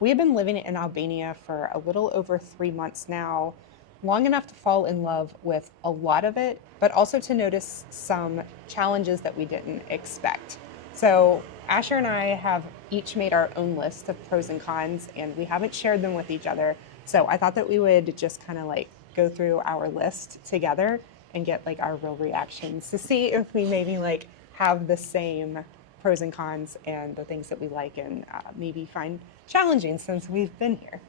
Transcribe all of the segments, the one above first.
We have been living in Albania for a little over 3 months now, long enough to fall in love with a lot of it, but also to notice some challenges that we didn't expect. So, Asher and I have each made our own list of pros and cons, and we haven't shared them with each other. So, I thought that we would just kind of like go through our list together and get like our real reactions to see if we maybe like have the same pros and cons and the things that we like and maybe find challenging since we've been here.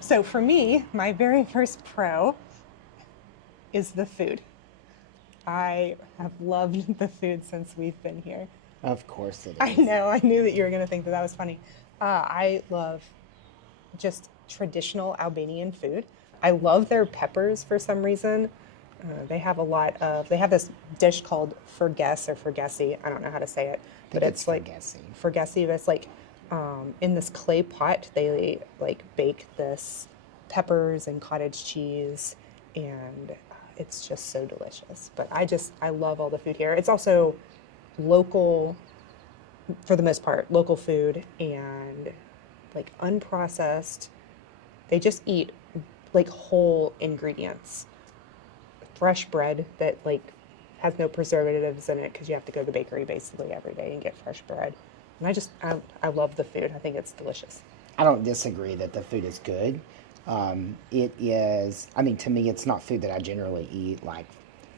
So for me, my very first pro is the food. I have loved the food since we've been here. Of course it I is. know, I knew that you were going to think that that was funny. I love just traditional Albanian food. I love their peppers for some reason. They have this dish called ferges or fergesi. I don't know how to say it, I but think it's it's like Fergesi. fergesi, but it's like in this clay pot, they like bake this peppers and cottage cheese, and it's just so delicious. But I love all the food here. It's also local for the most part, local food and like unprocessed. They just eat like whole ingredients, fresh bread that like has no preservatives in it because you have to go to the bakery basically every day and get fresh bread. And I love the food. I think it's delicious. I don't disagree that the food is good. It is, I mean, to me, it's not food that I generally eat. Like,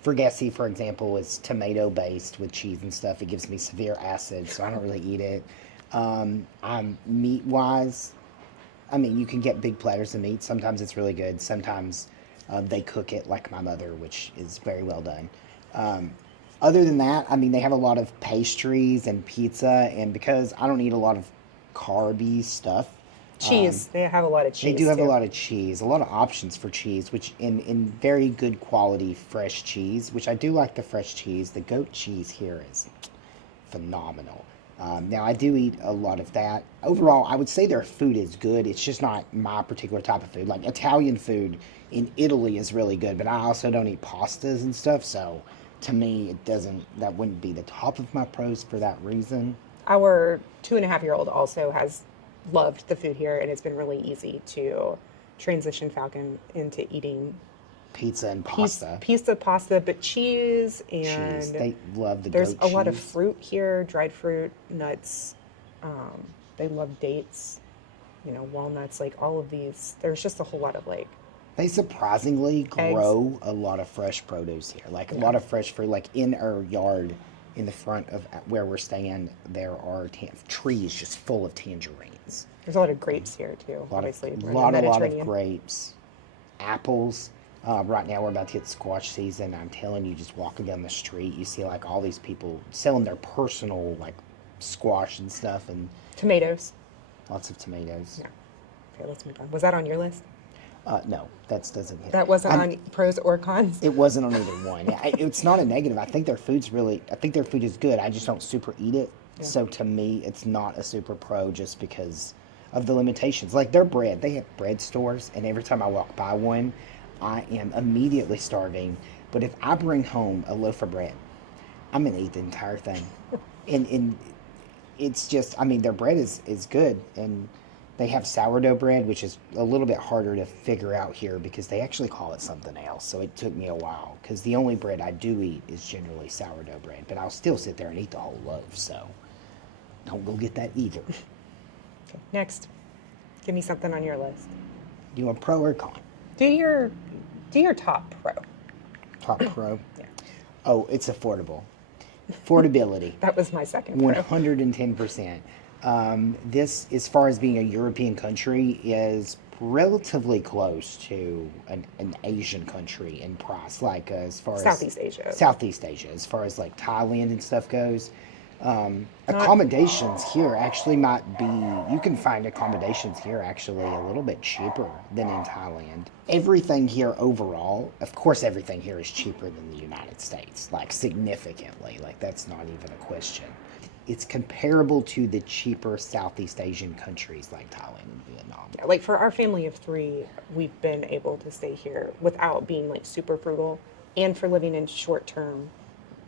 Fergesi, for example, is tomato based with cheese and stuff. It gives me severe acid, so I don't really eat it. I'm meat wise, I mean, you can get big platters of meat. Sometimes it's really good. Sometimes they cook it like my mother, which is very well done. Um, Other than that, I mean, they have a lot of pastries and pizza, and because I don't eat a lot of carby stuff, um, Cheese. They have a lot of they do cheese have a too. lot of cheese, a lot of options for cheese, which in very good quality fresh cheese, which I do like the fresh cheese. The goat cheese here is phenomenal. Now, I do eat a lot of that. Overall, I would say their food is good. It's just not my particular type of food. Like Italian food in Italy is really good, but I also don't eat pastas and stuff. So to me, that wouldn't be the top of my pros for that reason. Our 2.5-year-old also has loved the food here, and it's been really easy to transition Falcon into eating Pizza and pasta, pizza, pasta, but cheese, cheese. and They love the there's goat a lot of cheese. fruit here, dried fruit, nuts. They love dates, walnuts, like all of these. There's just a whole lot of like They surprisingly eggs. grow a lot of fresh produce here, like a Yeah. lot of fresh fruit. Like in our yard, in the front of where we're staying, there are trees just full of tangerines. There's a lot of grapes here too. A lot of Obviously, we're in the a lot of Mediterranean. grapes, apples. Right now we're about to hit squash season. I'm telling you, just walking down the street, you see like all these people selling their personal like squash and stuff, and Tomatoes. lots of tomatoes. Yeah. Okay, let's move on. Was that on your list? No, that doesn't hit. That wasn't I'm, on pros or cons. It wasn't on either one. It's not a negative. I think their food's really. I think their food is good. I just don't super eat it. Yeah. So to me, it's not a super pro just because of the limitations. Like their bread, they have bread stores, and every time I walk by one, I am immediately starving. But if I bring home a loaf of bread, I'm gonna eat the entire thing. And it's just, I mean, their bread is good, and they have sourdough bread, which is a little bit harder to figure out here because they actually call it something else. So it took me a while because the only bread I do eat is generally sourdough bread, but I'll still sit there and eat the whole loaf. So don't go get that either. Okay. Next, give me something on your list. You want pro or con? Do your do your top pro. Top pro. Yeah. Oh, it's affordable. Affordability. That was my second pro. 110%. This, as far as being a European country, is relatively close to an Asian country in price. Like as far as Southeast Asia. Southeast Asia, as far as like Thailand and stuff goes. Not Accommodations here actually might be, you can find accommodations here actually a little bit cheaper than in Thailand. Everything here overall, of course, everything here is cheaper than the United States, like significantly. Like, that's not even a question. It's comparable to the cheaper Southeast Asian countries like Thailand and Vietnam. yeah, like for our family of three, we've been able to stay here without being like super frugal, and for living in short-term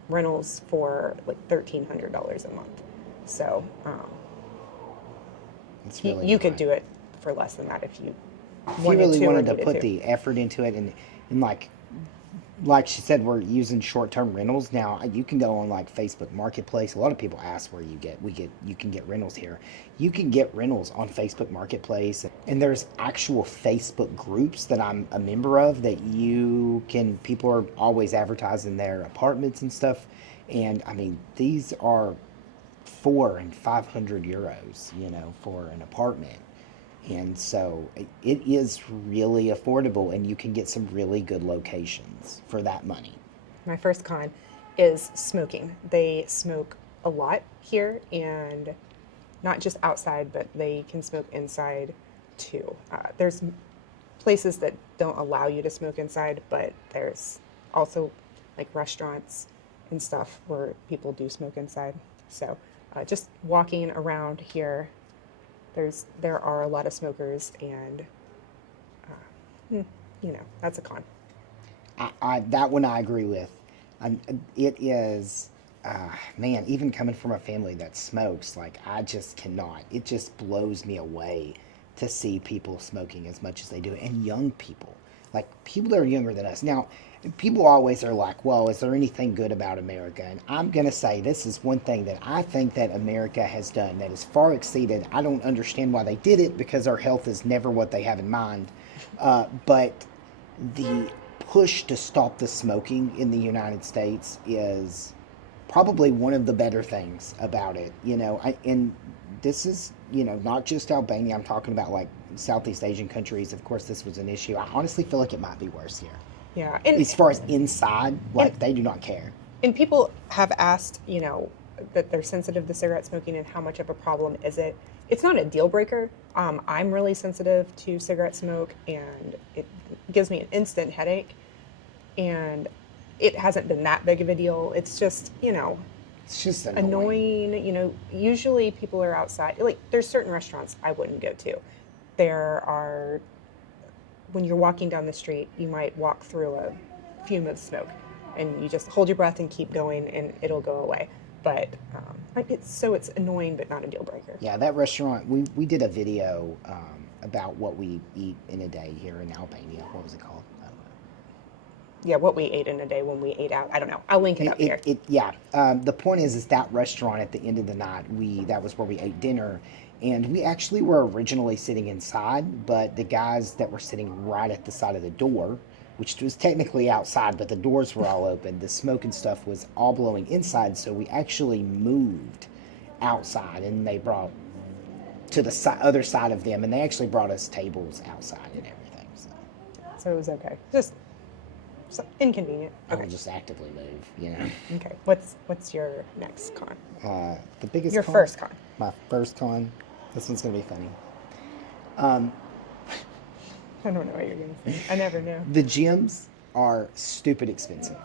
rentals for like $1,300 a month. So It's you, really you could not. do it for less than that if you If you wanted really to or wanted to needed put to. the effort into it, and like she said, we're using short-term rentals now. You can go on like Facebook Marketplace. A lot of people ask where you can get rentals here. You can get rentals on Facebook Marketplace, and there's actual Facebook groups that I'm a member of that you can. People are always advertising their apartments and stuff, and I mean these are 400 and 500 euros, for an apartment. And so it is really affordable, and you can get some really good locations for that money. My first con is smoking. They smoke a lot here, and not just outside, but they can smoke inside too. There's places that don't allow you to smoke inside, but there's also like restaurants and stuff where people do smoke inside. So just walking around here, there are a lot of smokers, and that's a con. That one I agree with. It is, man, even coming from a family that smokes, like I just cannot. It just blows me away to see people smoking as much as they do, and young people, like people that are younger than us. Now, people always are like, well, is there anything good about America? And I'm going to say this is one thing that I think that America has done that has far exceeded. I don't understand why they did it because our health is never what they have in mind. But the push to stop the smoking in the United States is probably one of the better things about it. And this is, not just Albania. I'm talking about like Southeast Asian countries. Of course, this was an issue. I honestly feel like it might be worse here. Yeah, and As far as inside, and like they do not care. and people have asked, that they're sensitive to cigarette smoking and how much of a problem is it? It's not a deal breaker. I'm really sensitive to cigarette smoke, and it gives me an instant headache. And it hasn't been that big of a deal. It's just, It's just annoying. annoying. Usually people are outside. Like there's certain restaurants I wouldn't go to. There are, when you're walking down the street, you might walk through a fume of smoke, and you just hold your breath and keep going, and it'll go away. But it's annoying, but not a deal breaker. Yeah, that restaurant, we did a video about what we eat in a day here in Albania. What was it called? I don't know. Yeah, what we ate in a day when we ate out. I don't know. I'll link it up here. Yeah. The point is that restaurant at the end of the night, that was where we ate dinner, and we actually were originally sitting inside, but the guys that were sitting right at the side of the door, which was technically outside, but the doors were all open, the smoke and stuff was all blowing inside, so we actually moved outside, and they brought to the other side of them, and they actually brought us tables outside and everything. So it was okay. Just inconvenient. I Okay. will just actively move. Okay. What's your next con? The biggest Your con, first con. my first con. This one's gonna be funny. I don't know what you're gonna say. I never know. The gyms are stupid expensive.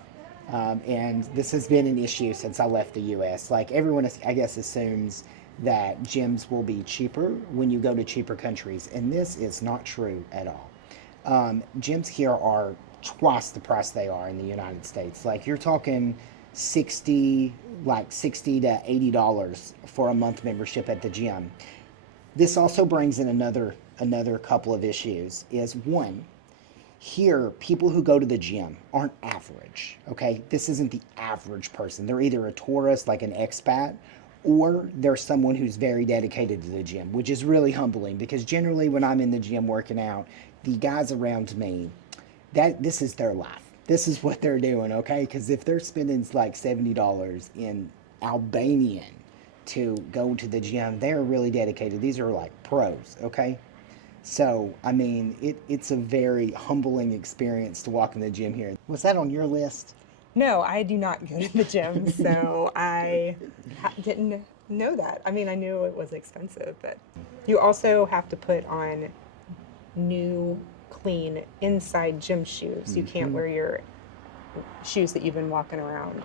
And this has been an issue since I left the US. Like everyone, I guess, assumes that gyms will be cheaper when you go to cheaper countries, and this is not true at all. Gyms here are twice the price they are in the United States. Like you're talking 60 to $80 for a month membership at the gym. This also brings in another couple of issues. Is one, here, people who go to the gym aren't average, okay? This isn't the average person. They're either a tourist, like an expat, or they're someone who's very dedicated to the gym, which is really humbling because generally when I'm in the gym working out, the guys around me, this is their life. This is what they're doing, okay? Because if they're spending like $70 in Albanian to go to the gym, they're really dedicated. These are like pros, okay? So, I mean, it's a very humbling experience to walk in the gym here. Was that on your list? No, I do not go to the gym, so I didn't know that. I mean, I knew it was expensive, but you also have to put on new, clean inside gym shoes. You can't wear your shoes that you've been walking around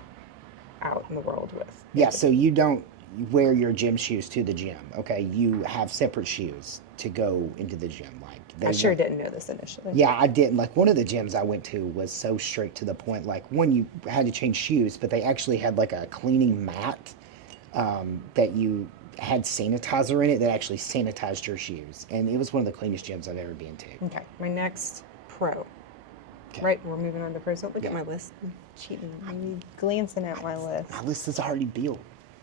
out in the world with. Yeah, so you don't wear your gym shoes to the gym, okay? You have separate shoes to go into the gym. Like I sure didn't know this initially. Yeah, I didn't. Like one of the gyms I went to was so strict to the point, like when you had to change shoes, but they actually had like a cleaning mat that you had sanitizer in it that actually sanitized your shoes, and it was one of the cleanest gyms I've ever been to. Okay, my next pro. Okay. Right, we're moving on to pros. Don't look at Yeah. my list. I'm cheating. I'm glancing at my list. My list is already built.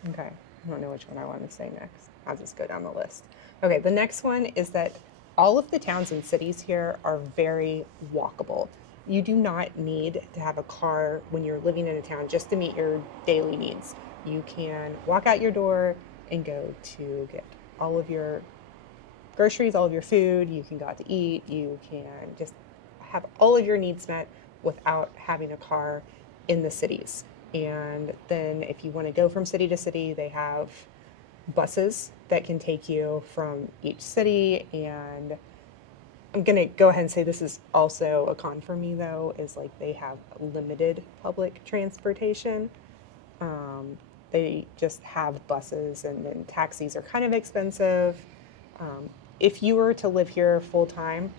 Okay, I don't know which one I want to say next. I'll just go down the list. Okay, the next one is that all of the towns and cities here are very walkable. You do not need to have a car when you're living in a town just to meet your daily needs. You can walk out your door and go to get all of your groceries, all of your food. You can go out to eat. You can just have all of your needs met without having a car in the cities. And then if you want to go from city to city, they have buses that can take you from each city. And I'm going to go ahead and say this is also a con for me, though, is like they have limited public transportation. They just have buses, and then taxis are kind of expensive. If you were to live here full time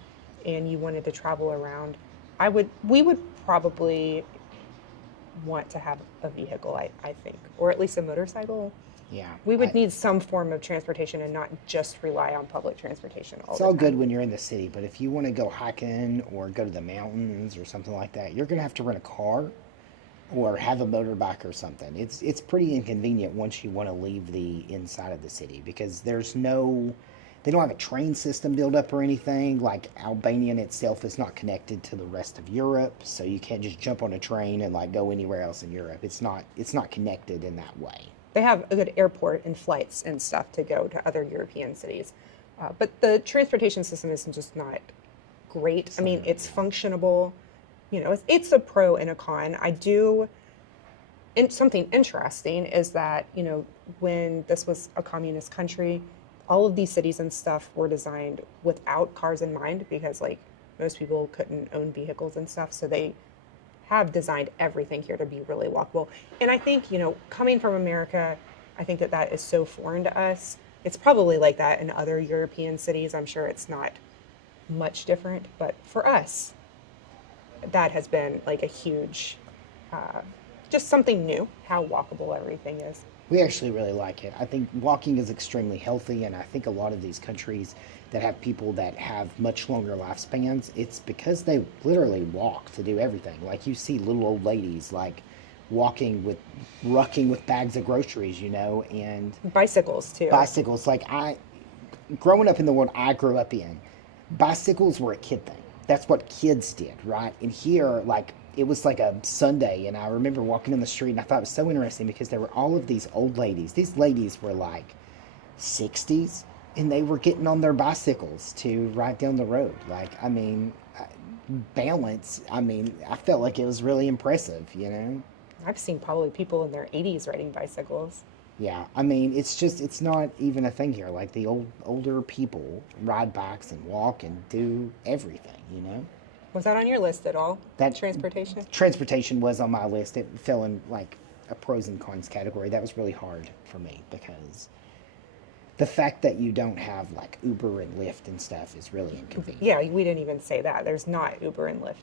and you wanted to travel around, we would probably want to have a vehicle, I think, or at least a motorcycle. Yeah. We would need some form of transportation and not just rely on public transportation all It's the all time. good when you're in the city, but if you want to go hiking or go to the mountains or something like that, you're going to have to rent a car or have a motorbike or something. It's pretty inconvenient once you want to leave the inside of the city because they don't have a train system built up or anything. Like Albania in itself is not connected to the rest of Europe, so you can't just jump on a train and like go anywhere else in Europe. It's not connected in that way. They have a good airport and flights and stuff to go to other European cities. But the transportation system is just not great. I mean, it's functionable. It's a pro and a con. Something interesting is that, when this was a communist country, all of these cities and stuff were designed without cars in mind because, like, most people couldn't own vehicles and stuff. So they have designed everything here to be really walkable. And I think, coming from America, I think that is so foreign to us. It's probably like that in other European cities. I'm sure it's not much different. But for us, that has been like a huge, just something new, how walkable everything is. We actually really like it. I think walking is extremely healthy, and I think a lot of these countries that have people that have much longer lifespans, it's because they literally walk to do everything. Like you see little old ladies like rucking with bags of groceries, and Bicycles, too. bicycles. Growing up in the world I grew up in, bicycles were a kid thing. That's what kids did, right? And here, like, it was like a Sunday, and I remember walking in the street, and I thought it was so interesting because there were all of these old ladies. These ladies were like 60s, and they were getting on their bicycles to ride down the road. Like, I mean, balance. I mean, I felt like it was really impressive. I've seen probably people in their 80s riding bicycles. Yeah, I mean, it's not even a thing here. Like the older people ride bikes and walk and do everything. Was that on your list at all? That Transportation? Transportation was on my list. It fell in like a pros and cons category. That was really hard for me because the fact that you don't have like Uber and Lyft and stuff is really inconvenient. Yeah, we didn't even say that. There's not Uber and Lyft.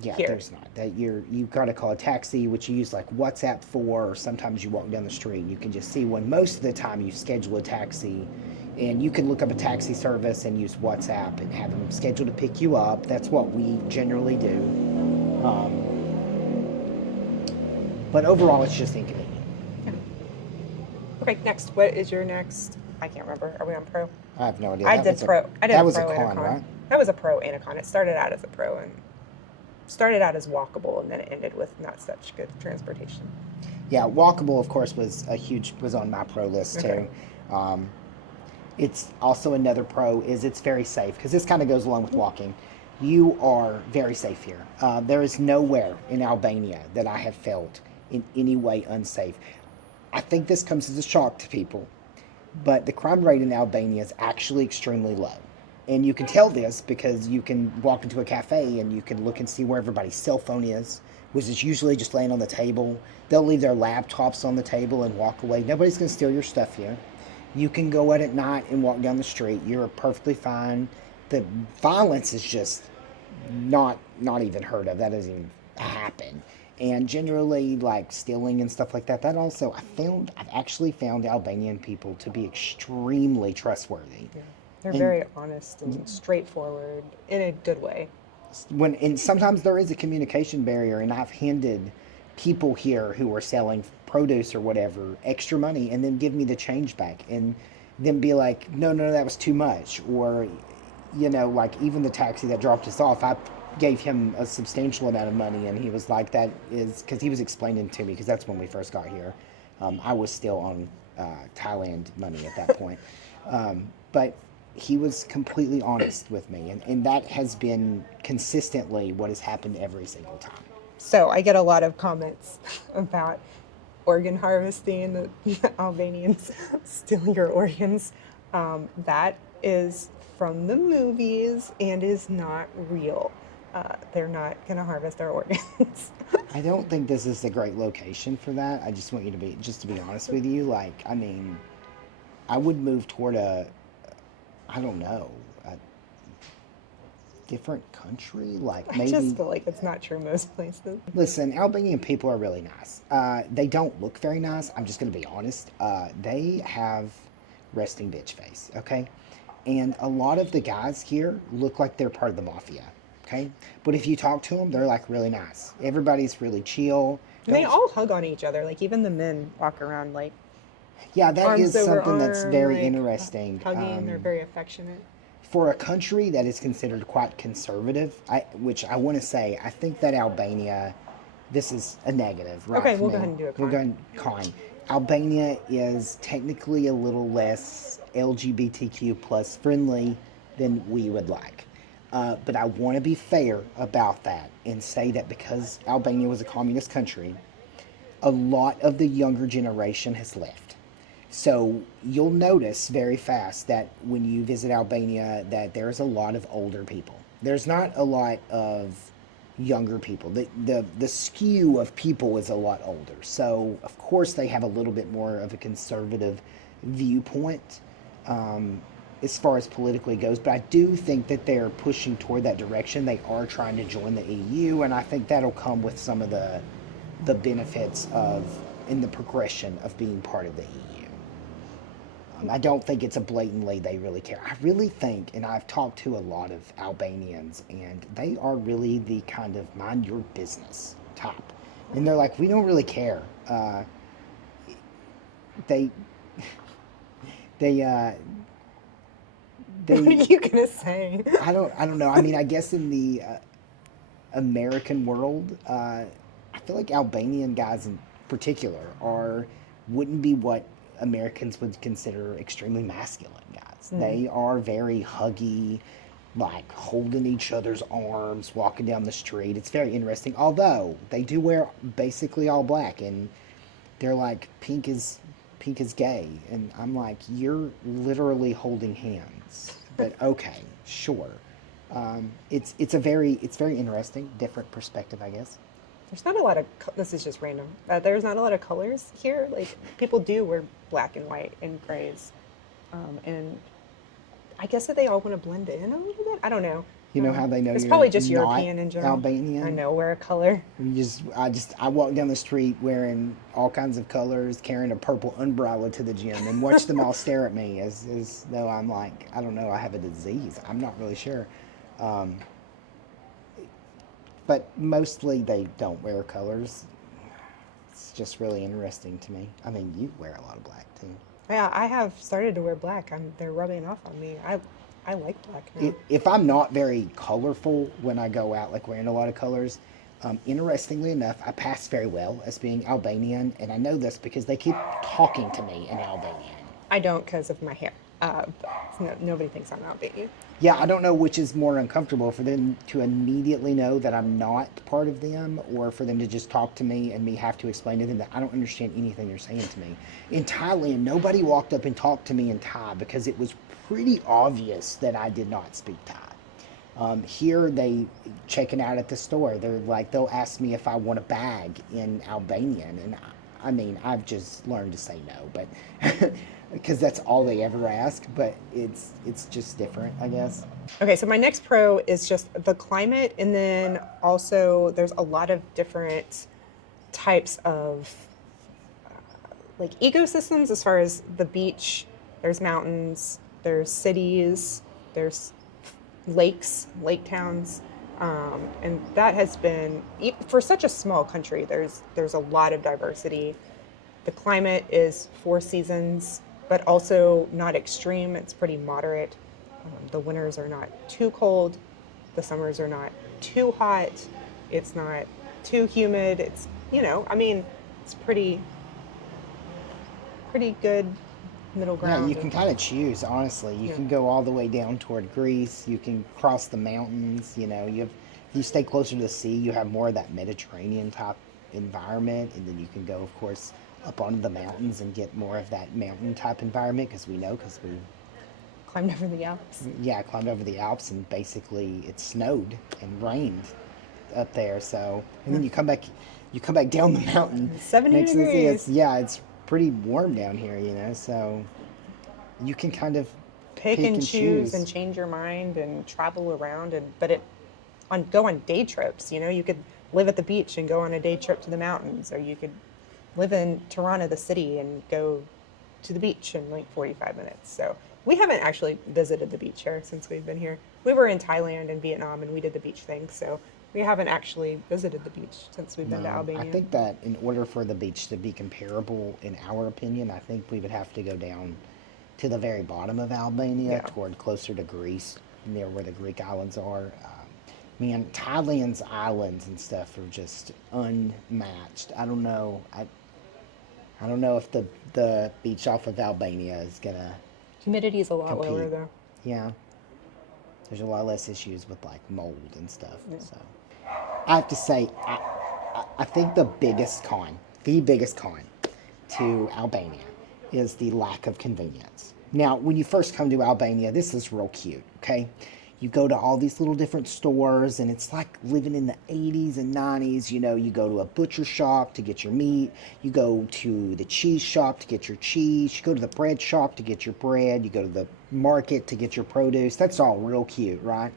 Yeah, here. there's not. That you've got to call a taxi, which you use like WhatsApp for, or sometimes you walk down the street and you can just see one. Most of the time you schedule a taxi and you can look up a taxi service and use WhatsApp and have them scheduled to pick you up. That's what we generally do. But overall, it's just inconvenient. Okay, next. What is your next? I can't remember. Are we on pro? I have no idea. I did pro. I did that a was pro a and a con, con. right? That was a pro and a con. It started out as a pro and started out as walkable, and then it ended with not such good transportation. Yeah, walkable, of course, was on my pro list too. Okay. It's also another pro is it's very safe because this kind of goes along with walking. You are very safe here. There is nowhere in Albania that I have felt in any way unsafe. I think this comes as a shock to people, but the crime rate in Albania is actually extremely low. And you can tell this because you can walk into a cafe and you can look and see where everybody's cell phone is, which is usually just laying on the table. They'll leave their laptops on the table and walk away. Nobody's going to steal your stuff here. You can go out at night and walk down the street. You're perfectly fine. The violence is just not even heard of. That doesn't even happen. And generally, like stealing and stuff like that. That also, I've actually found Albanian people to be extremely trustworthy. Yeah. They're And very honest and straightforward in a good way. and sometimes there is a communication barrier, and I've handed people here who are selling produce or whatever extra money, and then give me the change back, and then be like, no, no, that was too much, or like even the taxi that dropped us off, I gave him a substantial amount of money, and he was like, that is because he was explaining to me, because that's when we first got here. I was still on Thailand money at that point. But he was completely honest with me, and that has been consistently what has happened every single time. So I get a lot of comments about organ harvesting, the Albanians steal your organs. That is from the movies and is not real. They're not going to harvest our organs. I don't think this is a great location for that. I just want you to be, just to be honest with you, like, I mean, I would move toward I don't know, a different country, like I just maybe. feel like it's not true most places. Listen, Albanian people are really nice. They don't look very nice. I'm just going to be honest. They have resting bitch face, okay? And a lot of the guys here look like they're part of the mafia, okay? But if you talk to them, they're like really nice. Everybody's really chill. And they Don't, all hug on each other. Like even the men walk around like yeah, that arms is over something that's arm, very like interesting. hugging. They're very affectionate. For a country that is considered quite conservative, which I want to say, I think that Albania, this is a negative, right? Okay, For we'll me. go ahead and do a We're con. going con. Albania is technically a little less LGBTQ plus friendly than we would like. But I want to be fair about that and say that because Albania was a communist country, a lot of the younger generation has left. So you'll notice very fast that when you visit Albania that there's a lot of older people. There's not a lot of younger people. The skew of people is a lot older. So of course they have a little bit more of a conservative viewpoint as far as politically goes. But I do think that they're pushing toward that direction. They are trying to join the EU, and I think that'll come with some of the benefits of in the progression of being part of the EU. I don't think it's a blatantly they really care. I really think, and I've talked to a lot of Albanians, and they are really the kind of mind your business type. And they're like, we don't really care. They, they, What are they. you gonna say? I don't know. I mean, I guess in the American world, I feel like Albanian guys in particular wouldn't be what Americans would consider extremely masculine guys. They are very huggy, like holding each other's arms, walking down the street. It's very interesting. Although they do wear basically all black, and they're like pink is gay, and I'm like, you're literally holding hands. But okay, sure. It's very interesting, different perspective, I guess. There's not a lot of. This is just random. There's not a lot of colors here. Like people do wear black and white and grays, and I guess that they all want to blend in a little bit. I don't know. You know how they know It's you're probably just not European in general. I Albanian? know wear a color. I walk down the street wearing all kinds of colors, carrying a purple umbrella to the gym, and watch them all stare at me as though I'm like, I don't know, I have a disease. I'm not really sure. Um, but mostly they don't wear colors. It's just really interesting to me. I mean, you wear a lot of black too. Yeah, I have started to wear black. They're rubbing off on me. I like black now. If I'm not very colorful when I go out, like wearing a lot of colors, interestingly enough, I pass very well as being Albanian, and I know this because they keep talking to me in Albanian. I don't because of my hair. Nobody thinks I'm Albanian. Yeah, I don't know which is more uncomfortable for them to immediately know that I'm not part of them, or for them to just talk to me and me have to explain to them that I don't understand anything they're saying to me. In Thailand, nobody walked up and talked to me in Thai because it was pretty obvious that I did not speak Thai. Here, they checking out at the store. They're like, they'll ask me if I want a bag in Albanian, and I mean, I've just learned to say no, but because that's all they ever ask. But it's just different, I guess. Okay, so my next pro is just the climate, and then also there's a lot of different types of like ecosystems as far as the beach. There's mountains, there's cities, there's lakes, lake towns, and that has been for such a small country. There's a lot of diversity. The climate is 4 seasons, but also not extreme. It's pretty moderate. The winters are not too cold. The summers are not too hot. It's not too humid. It's, I mean, it's pretty good middle Yeah, you ground. can kind of choose, honestly. You Yeah. can go all the way down toward Greece. You can cross the mountains. If you stay closer to the sea, you have more of that Mediterranean type environment, and then you can go, of course, up onto the mountains and get more of that mountain type environment because we, Climbed over the Alps. yeah, climbed over the Alps and basically it snowed and rained up there. So, and then you come back down the mountain 70 next to the sea. degrees. It's pretty warm down here. So you can kind of Pick pick and and choose and choose. change your mind and travel around, and but it on go on day trips. You could live at the beach and go on a day trip to the mountains, or you could live in Toronto, the city, and go to the beach in like 45 minutes. So we haven't actually visited the beach here since we've been here. We were in Thailand and Vietnam, and we did the beach thing. So we haven't actually visited the beach since we've been to No, I Albania. think that in order for the beach to be comparable, in our opinion, I think we would have to go down to the very bottom of Albania, Yeah. toward closer to Greece, near where the Greek islands are. Man, Thailand's islands and stuff are just unmatched. I don't know if the beach off of Albania is gonna Humidity is a lot lower compete. though. Yeah, there's a lot less issues with like mold and stuff. Yeah. So I have to say, I think the biggest con to Albania is the lack of convenience. Now, when you first come to Albania, this is real cute, okay? You go to all these little different stores, and it's like living in the 80s and 90s. You go to a butcher shop to get your meat, you go to the cheese shop to get your cheese, you go to the bread shop to get your bread, you go to the market to get your produce. That's all real cute, right?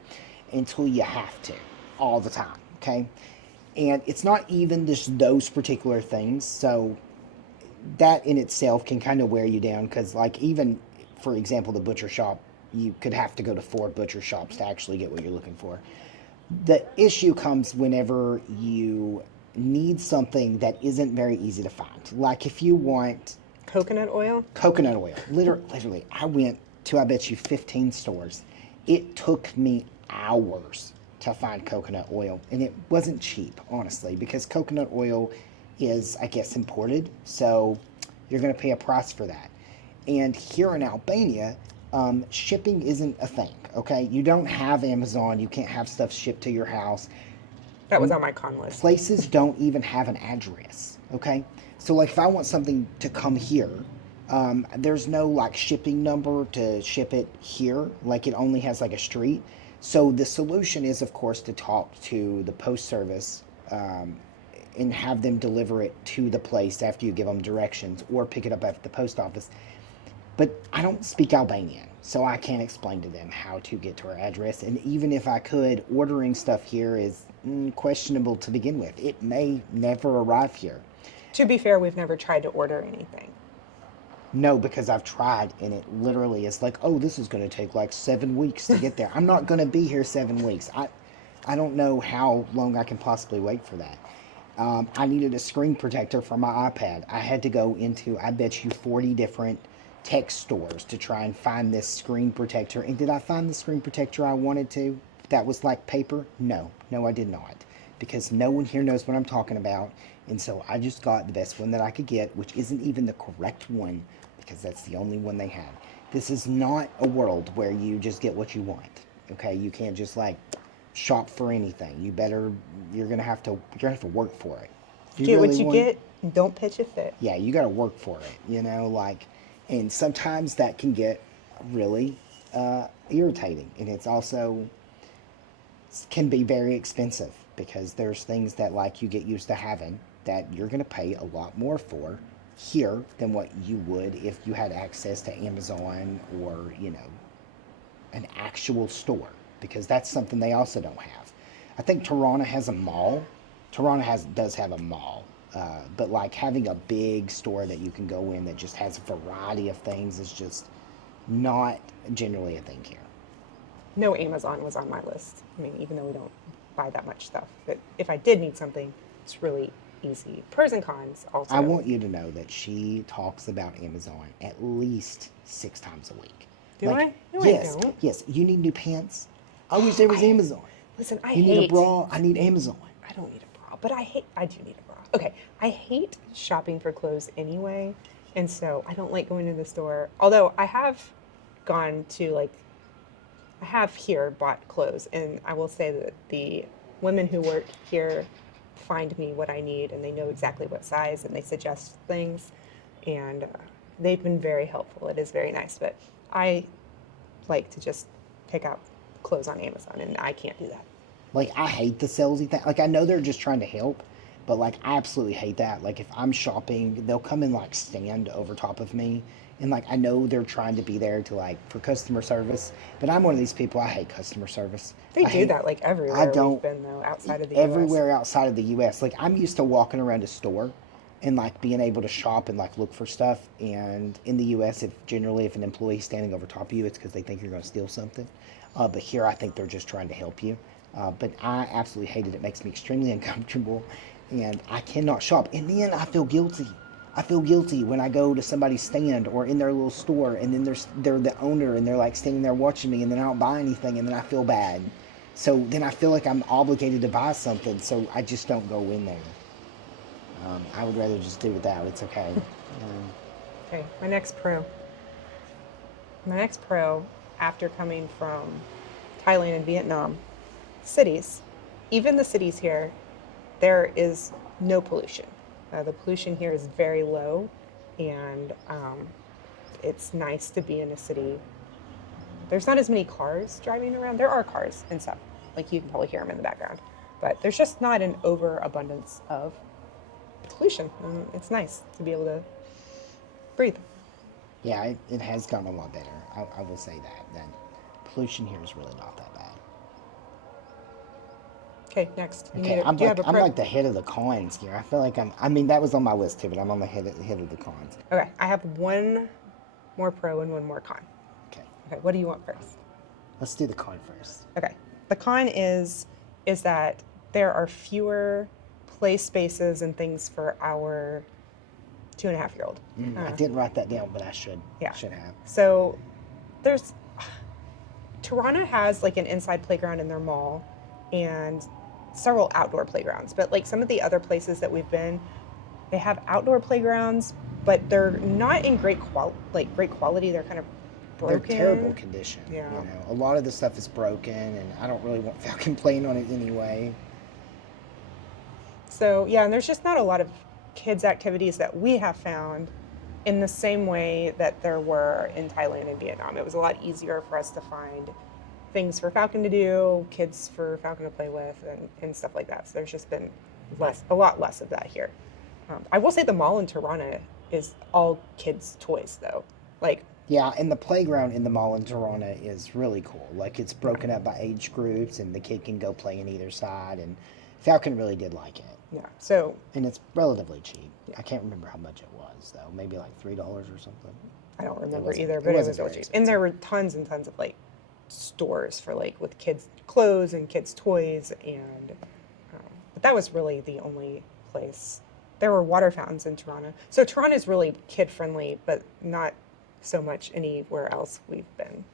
Until you have to, all the time, okay? And it's not even just those particular things. So that in itself can kind of wear you down because, like, even for example, the butcher shop, you could have to go to 4 butcher shops to actually get what you're looking for. The issue comes whenever you need something that isn't very easy to find. Like if you want Coconut oil? coconut oil, literally, I went to, I bet you, 15 stores. It took me hours to find coconut oil, and it wasn't cheap, honestly, because coconut oil is, I guess, imported, so you're going to pay a price for that. And here in Albania, shipping isn't a thing, okay? You don't have Amazon, you can't have stuff shipped to your house. That was on my con list. Places don't even have an address, okay? So, like, if I want something to come here, there's no, like, shipping number to ship it here. Like, it only has, like, a street. So, the solution is, of course, to talk to the post service and have them deliver it to the place after you give them directions or pick it up at the post office. But I don't speak Albanian, so I can't explain to them how to get to our address. And even if I could, ordering stuff here is questionable to begin with. It may never arrive here. To be fair, we've never tried to order anything. No, because I've tried, and it literally is like, oh, this is going to take like 7 weeks to get there. I'm not going to be here 7 weeks. I don't know how long I can possibly wait for that. I needed a screen protector for my iPad. I had to go into, I bet you, 40 different tech stores to try and find this screen protector. And did I find the screen protector I wanted to? That was like paper? No, I did not. Because no one here knows what I'm talking about. And so I just got the best one that I could get, which isn't even the correct one because that's the only one they had. This is not a world where you just get what you want. Okay, you can't just like shop for anything. You're gonna have to work for it. If you Get really what you want, get, don't pitch a fit. yeah, you got to work for it, like, and sometimes that can get really irritating, and it's also can be very expensive because there's things that like you get used to having that you're going to pay a lot more for here than what you would if you had access to Amazon or an actual store, because that's something they also don't have. I think Toronto has a mall. Toronto does have a mall, But like having a big store that you can go in that just has a variety of things is just not generally a thing here. No, Amazon was on my list. I mean, even though we don't buy that much stuff, but if I did need something, it's really easy. Pros and cons I also. want you to know that she talks about Amazon at least 6 times a week. Do Like, I? No, I yes, don't. yes, you need new pants. I wish there was I Amazon. listen. I You need a hate. bra. I need Amazon. I don't need a bra, but I hate. I do need a bra. Okay, I hate shopping for clothes anyway, and so I don't like going to the store. Although I have gone to like I have here bought clothes, and I will say that the women who work here find me what I need, and they know exactly what size, and they suggest things, and they've been very helpful. It is very nice, but I like to just pick out clothes on Amazon, and I can't do that. Like I hate the salesy thing. Like I know they're just trying to help, but like I absolutely hate that. Like if I'm shopping, they'll come and like stand over top of me, and like I know they're trying to be there to like for customer service, but I'm one of these people. I hate customer service. They I do hate. that like I everywhere we've don't been though, outside of the U.S. everywhere outside of the U.S. Like I'm used to walking around a store and like being able to shop and like look for stuff. And in the U.S., if generally if an employee's standing over top of you, it's because they think you're going to steal something. But here, I think they're just trying to help you. But I absolutely hate it. It makes me extremely uncomfortable, and I cannot shop. And then I feel guilty. I feel guilty when I go to somebody's stand or in their little store, and then they're the owner, and they're like standing there watching me, and then I don't buy anything, and then I feel bad. So then I feel like I'm obligated to buy something, so I just don't go in there. I would rather just do without. It's okay. Okay, my next pro. My next pro, after coming from Thailand and Vietnam, cities, even the cities here, there is no pollution. The pollution here is very low, and it's nice to be in a city. There's not as many cars driving around. There are cars and stuff, like you can probably hear them in the background, but there's just not an overabundance of pollution. And it's nice to be able to breathe. Yeah, it has gotten a lot better. I will say that. That pollution here is really not that bad. Okay, next. Okay, Do you have a I'm pro? like the head of the cons here. I feel like I'm. I mean, that was on my list too, but I'm on the head of the cons. Okay, I have one more pro and one more con. Okay, Okay, what do you want first? let's do the con first. Okay, the con is that there are fewer play spaces and things for our 2.5-year-old. I didn't write that down, but I should. Yeah. Should have. So there's Toronto has like an inside playground in their mall and several outdoor playgrounds, but like some of the other places that we've been, they have outdoor playgrounds, but they're not in great quality. They're kind of broken. They're terrible condition. Yeah. You know, a lot of the stuff is broken, and I don't really want Falcon playing on it anyway. So yeah, and there's just not a lot of kids activities that we have found in the same way that there were in Thailand and Vietnam. It was a lot easier for us to find things for Falcon to do, kids for Falcon to play with, and stuff like that. So there's just been a lot less of that here. I will say the mall in Toronto is all kids' toys though. Like Yeah, and the playground in the mall in Toronto is really cool. Like it's broken up by age groups, and the kid can go play on either side. And Falcon really did like it, yeah, so and it's relatively cheap. I can't remember how much it was though. Maybe like $3 or something. I don't remember wasn't- either, it but it wasn't was real very cheap. And there were tons and tons of like stores for like with kids' clothes and kids' toys, and but that was really the only place. There were water fountains in Toronto, so Toronto is really kid friendly, but not so much anywhere else we've been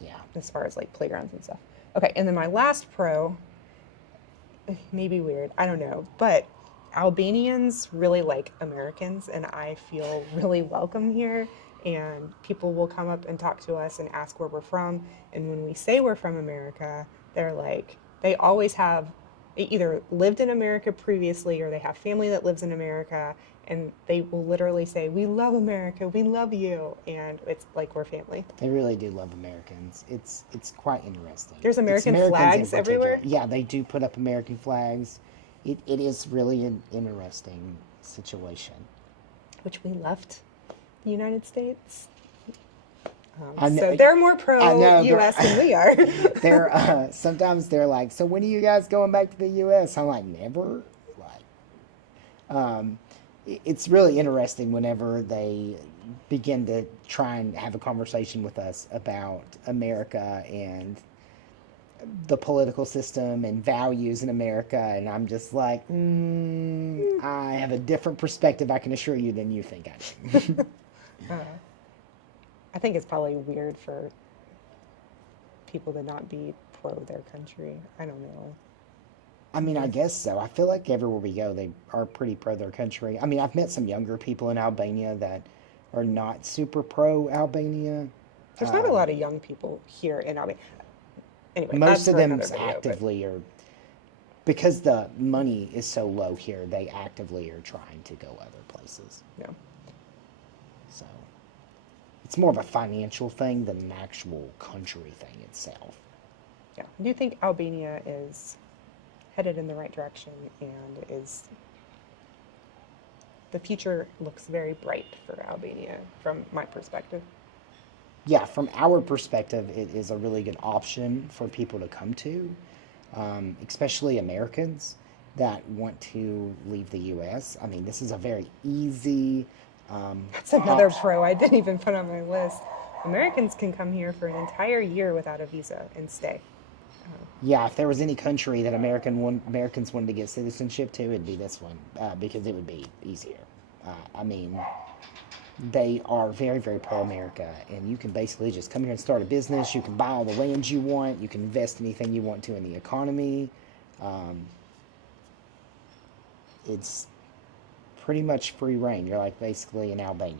Yeah. as far as like playgrounds and stuff. Okay, and then my last pro, maybe weird, I don't know, but Albanians really like Americans, and I feel really welcome here. And people will come up and talk to us and ask where we're from. And when we say we're from America, they're like, they always have they either lived in America previously or they have family that lives in America. And they will literally say, "We love America, we love you." And it's like we're family. They really do love Americans. It's quite interesting. There's It's American Americans in flags particular. everywhere? Yeah, they do put up American flags. It is really an interesting situation. Which we left the United States. I know- So they're more I know, pro-U.S. than we are. Sometimes they're like, so when are you guys going back to the U.S.? I'm like, never. Like, It's really interesting whenever they begin to try and have a conversation with us about America and the political system and values in America, and I'm just like, I have a different perspective, I can assure you, than you think I do. Uh, I think it's probably weird for people to not be pro their country. I don't know. I mean, I guess so. I feel like everywhere we go, they are pretty pro their country. I mean, I've met some younger people in Albania that are not super pro Albania. There's not a lot of young people here in Albania. Anyway, Most that's of for another them's video. But actively are, because the money is so low here, they actively are trying to go other places. no. So it's more of a financial thing than an actual country thing itself. Yeah. I do think Albania is headed in the right direction and is the future looks very bright for Albania from my perspective. Yeah, from our perspective, it is a really good option for people to come to, especially Americans that want to leave the U.S. I mean, this is a very easy That's another option. pro I didn't even put on my list. Americans can come here for an entire year without a visa and stay. Yeah, if there was any country that Americans wanted to get citizenship to, it'd be this one because it would be easier. I mean, they are very, very pro-America, and you can basically just come here and start a business. You can buy all the land you want. You can invest anything you want to in the economy. Um, it's pretty much free reign. You're like basically an Albanian.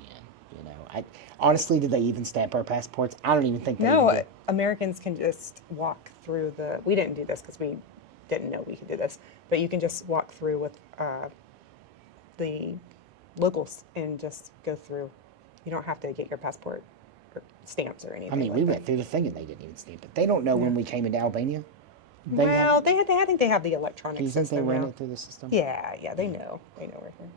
You know, I honestly, did they even stamp our passports? I don't even think they even No, did. Americans can just walk through the. We didn't do this because we didn't know we could do this, but you can just walk through with the locals and just go through. You don't have to get your passport or stamps or I anything mean, we like that. went through the thing and they didn't even stamp it. They don't know Yeah. when we came into Albania. They Well, have. they had. I think they have the Do electronic you think they system ran now. it through the system? Yeah, yeah, they know. They know we're here.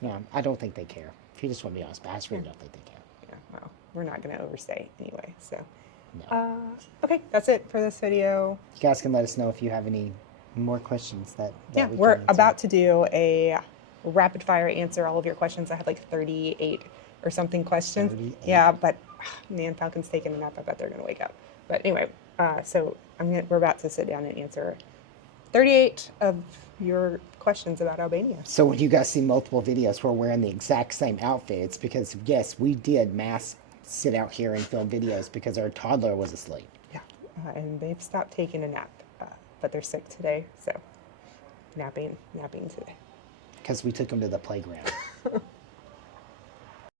Yeah, I don't think they care. If you just want to be honest, but I just really don't think they care. Yeah, well, we're not going to overstay anyway. So, No. okay, that's it for this video. You guys can let us know if you have any more questions Yeah, that we we're can answer. about to do a rapid fire answer all of your questions. I had like 38 or something questions. 38? Yeah, but man, Falcon's taking a nap. I bet they're going to wake up. But anyway, so we're about to sit down and answer 38 of your questions about Albania. So when you guys see multiple videos where we're wearing the exact same outfit, it's because yes, we did mass sit out here and film videos because our toddler was asleep. Yeah, and they've stopped taking a nap, but they're sick today, so napping today. Because we took them to the playground.